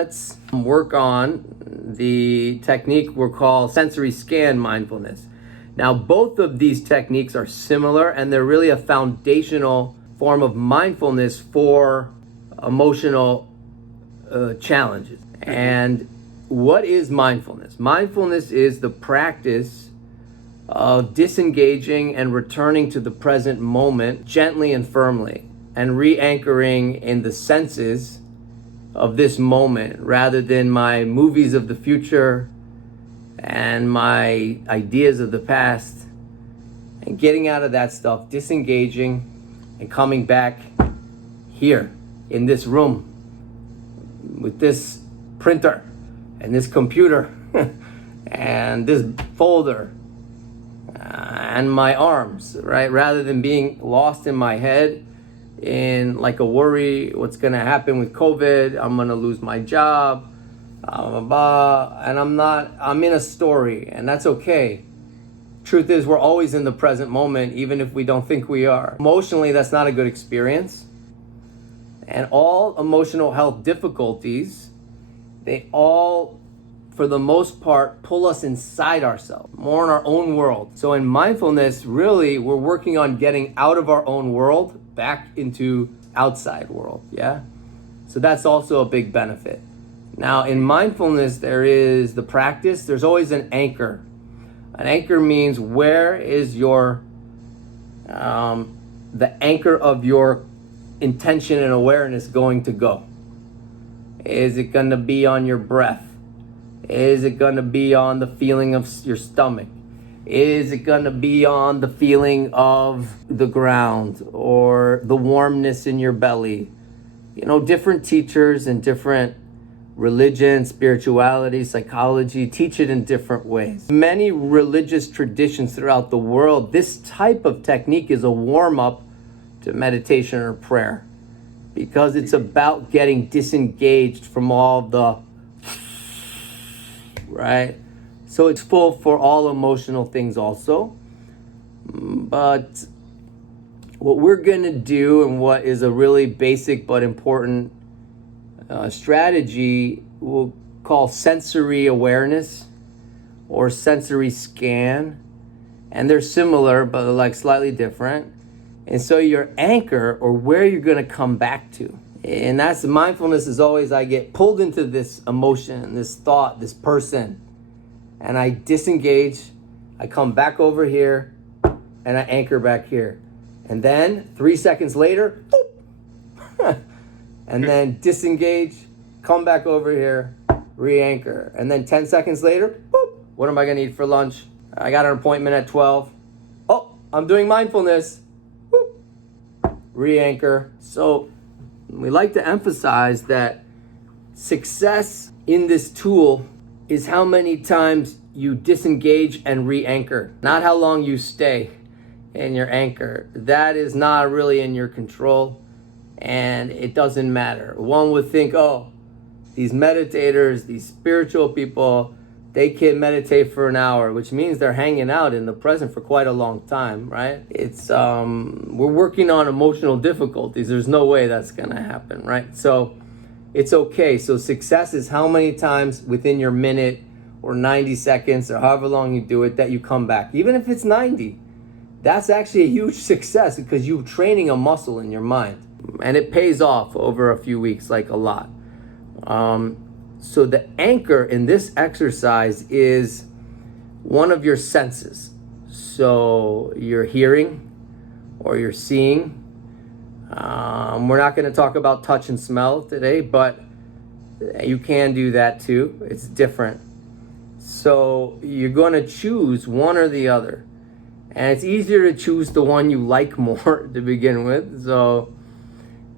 let's work on the technique we'll call sensory scan mindfulness. Now, both of these techniques are similar, and they're really a foundational form of mindfulness for emotional challenges. And what is mindfulness? Mindfulness is the practice of disengaging and returning to the present moment gently and firmly, and re-anchoring in the senses of this moment rather than my movies of the future and my ideas of the past, and getting out of that stuff, disengaging and coming back here in this room with this printer and this computer and this folder and my arms, right? Rather than being lost in my head in like a worry, what's gonna happen with COVID, I'm gonna lose my job, and I'm in a story, and that's okay. Truth is, we're always in the present moment, even if we don't think we are. Emotionally, that's not a good experience. And all emotional health difficulties, they all, for the most part, pull us inside ourselves, more in our own world. So in mindfulness, really, we're working on getting out of our own world, back into outside world, yeah? So that's also a big benefit. Now, in mindfulness, there is the practice. There's always an anchor. An anchor means where is your, the anchor of your intention and awareness going to go? Is it going to be on your breath? Is it going to be on the feeling of your stomach? Is it going to be on the feeling of the ground or the warmness in your belly? You know, different teachers and different religion, spirituality, psychology teach it in different ways. Many religious traditions throughout the world, this type of technique is a warm-up to meditation or prayer, because it's about getting disengaged from all the, right? So it's full for all emotional things also. But what we're gonna do, and what is a really basic but important strategy, we'll call sensory awareness or sensory scan. And they're similar, but they're like slightly different. And so your anchor, or where you're gonna come back to. And that's mindfulness, is always I get pulled into this emotion, this thought, this person, and I disengage, I come back over here, and I anchor back here. And then 3 seconds later, boop, and then disengage, come back over here, re-anchor. And then 10 seconds later, boop, what am I gonna eat for lunch? I got an appointment at 12. Oh, I'm doing mindfulness, boop, re-anchor. So we like to emphasize that success in this tool is how many times you disengage and re-anchor, not how long you stay in your anchor. That is not really in your control, and it doesn't matter. One would think, oh, these meditators, these spiritual people, they can meditate for an hour, which means they're hanging out in the present for quite a long time, right? It's we're working on emotional difficulties. There's no way that's gonna happen, right? So it's okay. So success is how many times within your minute or 90 seconds or however long you do it that you come back. Even if it's 90, that's actually a huge success, because you're training a muscle in your mind, and it pays off over a few weeks, like a lot. So the anchor in this exercise is one of your senses. So you're hearing or you're seeing. We're not going to talk about touch and smell today, but you can do that too. It's different. So you're going to choose one or the other. And it's easier to choose the one you like more to begin with. So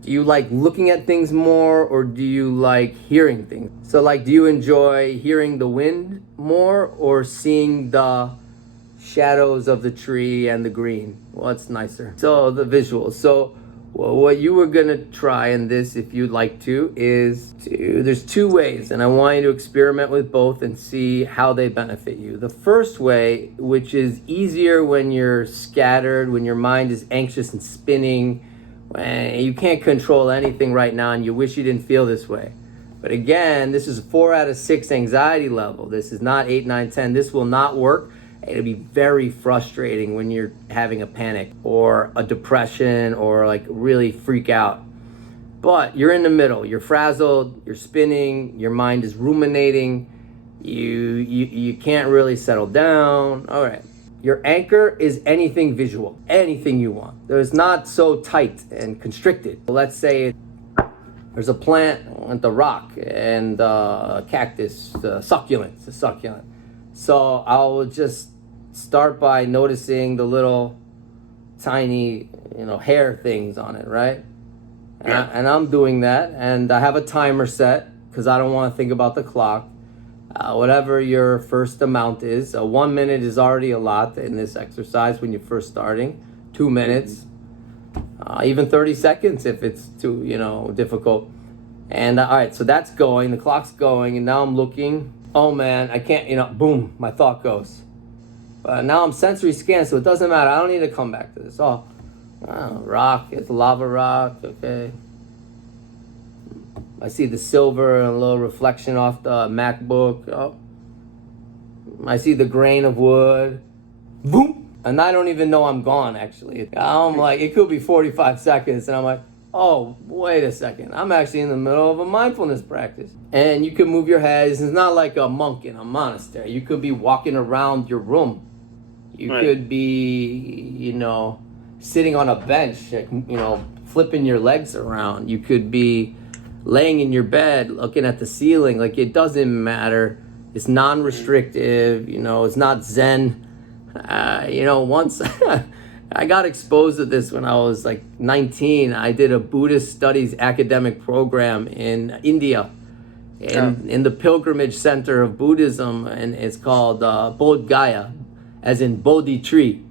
do you like looking at things more, or do you like hearing things? So like, do you enjoy hearing the wind more or seeing the shadows of the tree and the green? What's nicer? So the visuals. So what you were gonna try in this, if you'd like to, is there's two ways, and I want you to experiment with both and see how they benefit you. The first way, which is easier when you're scattered, when your mind is anxious and spinning, when you can't control anything right now and you wish you didn't feel this way. But again, this is 4 out of 6 anxiety level. This is not 8, 9, 10. This will not work. It'll be very frustrating when you're having a panic or a depression or like really freak out. But you're in the middle. You're frazzled, you're spinning, your mind is ruminating, you can't really settle down. All right. Your anchor is anything visual, anything you want. There's not so tight and constricted. Let's say there's a plant with a rock and a cactus, succulent. It's a succulent. So I'll just start by noticing the little tiny, hair things on it, right? And I'm doing that, and I have a timer set because I don't want to think about the clock. Whatever your first amount is, 1 minute is already a lot in this exercise when you're first starting. 2 minutes, even 30 seconds if it's too, difficult. And all right, so that's going, the clock's going, and now I'm looking. Oh man, I can't, boom, my thought goes. But now I'm sensory scanned, so it doesn't matter. I don't need to come back to this. Rock, it's a lava rock, okay. I see the silver and a little reflection off the MacBook. Oh. I see the grain of wood. Boom! And I don't even know I'm gone, actually. I'm like, it could be 45 seconds, and I'm like, oh, wait a second. I'm actually in the middle of a mindfulness practice. And you can move your head. It's not like a monk in a monastery. You could be walking around your room. You could be, sitting on a bench, flipping your legs around. You could be laying in your bed, looking at the ceiling. Like, it doesn't matter. It's non-restrictive, it's not Zen. Once I got exposed to this when I was like 19. I did a Buddhist studies academic program in India, in the pilgrimage center of Buddhism, and it's called Bodh Gaya, as in Bodhi tree,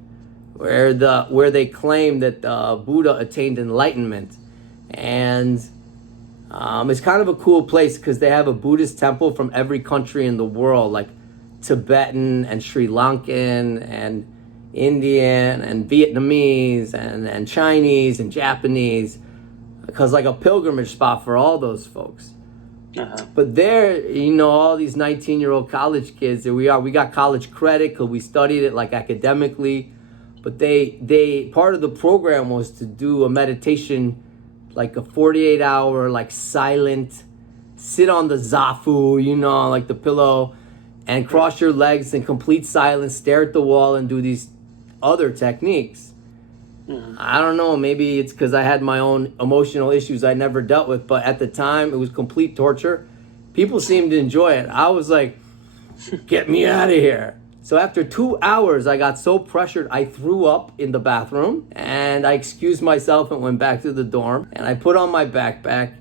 where they claim that Buddha attained enlightenment. And it's kind of a cool place because they have a Buddhist temple from every country in the world, like Tibetan and Sri Lankan and Indian and Vietnamese and Chinese and Japanese, because like a pilgrimage spot for all those folks. But there, all these 19-year-old college kids, there we are. We got college credit because we studied it like academically. But they part of the program was to do a meditation, like a 48-hour, like silent, sit on the zafu, like the pillow, and cross your legs in complete silence, stare at the wall, and do these other techniques. I don't know, maybe it's because I had my own emotional issues I never dealt with, but at the time, it was complete torture. People seemed to enjoy it. I was like, get me out of here. So after 2 hours, I got so pressured, I threw up in the bathroom, and I excused myself and went back to the dorm, and I put on my backpack,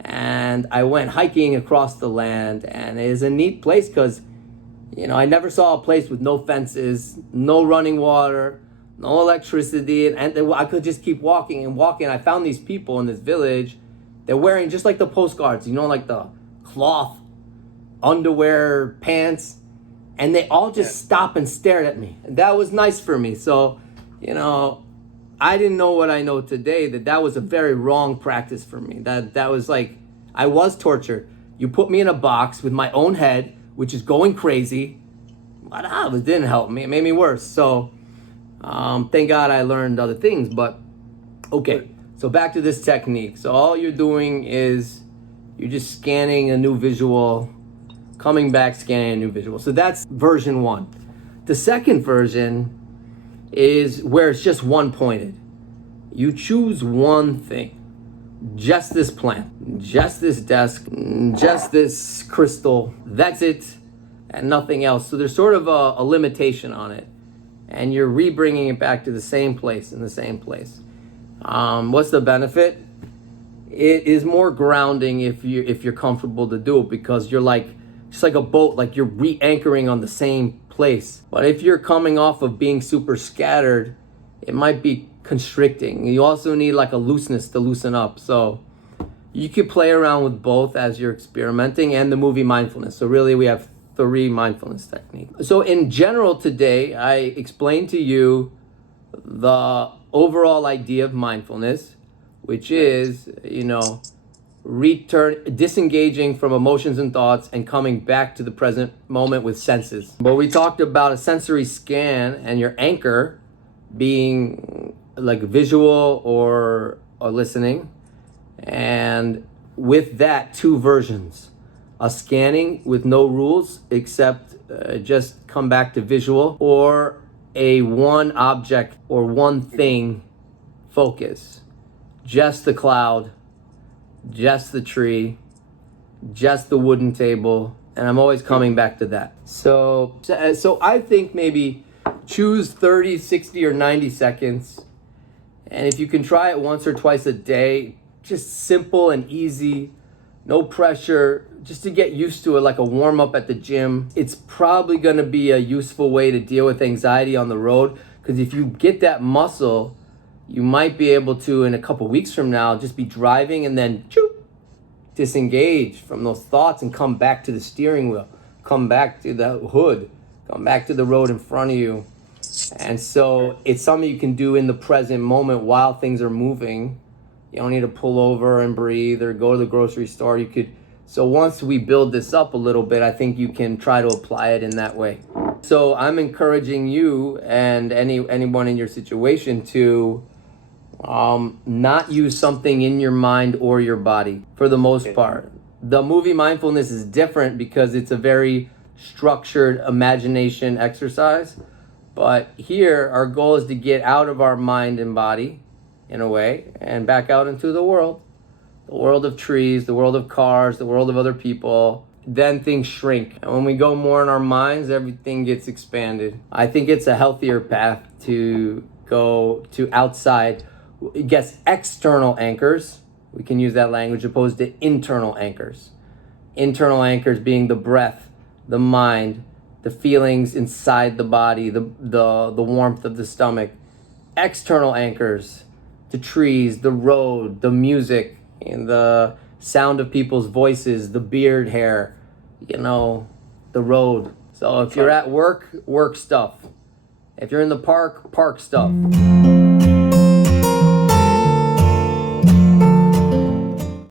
and I went hiking across the land. And it is a neat place because, I never saw a place with no fences, no running water, no electricity, and I could just keep walking and walking. I found these people in this village. They're wearing just like the postcards, like the cloth underwear pants, and they all just stopped and stared at me. And that was nice for me. So, I didn't know what I know today, that was a very wrong practice for me. That was like, I was tortured. You put me in a box with my own head, which is going crazy. But it didn't help me. It made me worse. So thank God I learned other things. But okay, so back to this technique. So all you're doing is you're just scanning a new visual, coming back, scanning a new visual. So that's version 1. The second version is where it's just one pointed. You choose one thing. Just this plant, just this desk, just this crystal. That's it, and nothing else. So there's sort of a limitation on it, and you're re-bringing it back to the same place in the same place. What's the benefit? It is more grounding if you're comfortable to do it, because you're like, just like a boat, like you're re-anchoring on the same place. But if you're coming off of being super scattered, it might be constricting. You also need like a looseness to loosen up. So you could play around with both as you're experimenting, and the movie Mindfulness. So really we have 3 mindfulness techniques. So in general today, I explained to you the overall idea of mindfulness, which is, disengaging from emotions and thoughts and coming back to the present moment with senses. But we talked about a sensory scan and your anchor being like visual or listening. And with that, two versions. A scanning with no rules except just come back to visual, or a one object or one thing focus. Just the cloud, just the tree, just the wooden table, and I'm always coming back to that. So I think maybe choose 30, 60, or 90 seconds. And if you can try it once or twice a day, just simple and easy, no pressure, just to get used to it, like a warm up at the gym. It's probably gonna be a useful way to deal with anxiety on the road, because if you get that muscle, you might be able to, in a couple weeks from now, just be driving and then disengage from those thoughts and come back to the steering wheel, come back to the hood, come back to the road in front of you. And so it's something you can do in the present moment while things are moving. You don't need to pull over and breathe or go to the grocery store. So once we build this up a little bit, I think you can try to apply it in that way. So I'm encouraging you and anyone in your situation to not use something in your mind or your body for the most part. The movie Mindfulness is different because it's a very structured imagination exercise. But here, our goal is to get out of our mind and body, in a way, and back out into the world of trees, the world of cars, the world of other people. Then things shrink. And when we go more in our minds, everything gets expanded. I think it's a healthier path to go to outside, I guess, external anchors. We can use that language, opposed to internal anchors. Internal anchors being the breath, the mind, the feelings inside the body, the warmth of the stomach. External anchors, the trees, the road, the music, and the sound of people's voices, the beard hair, the road. So if you're at work, work stuff. If you're in the park, park stuff.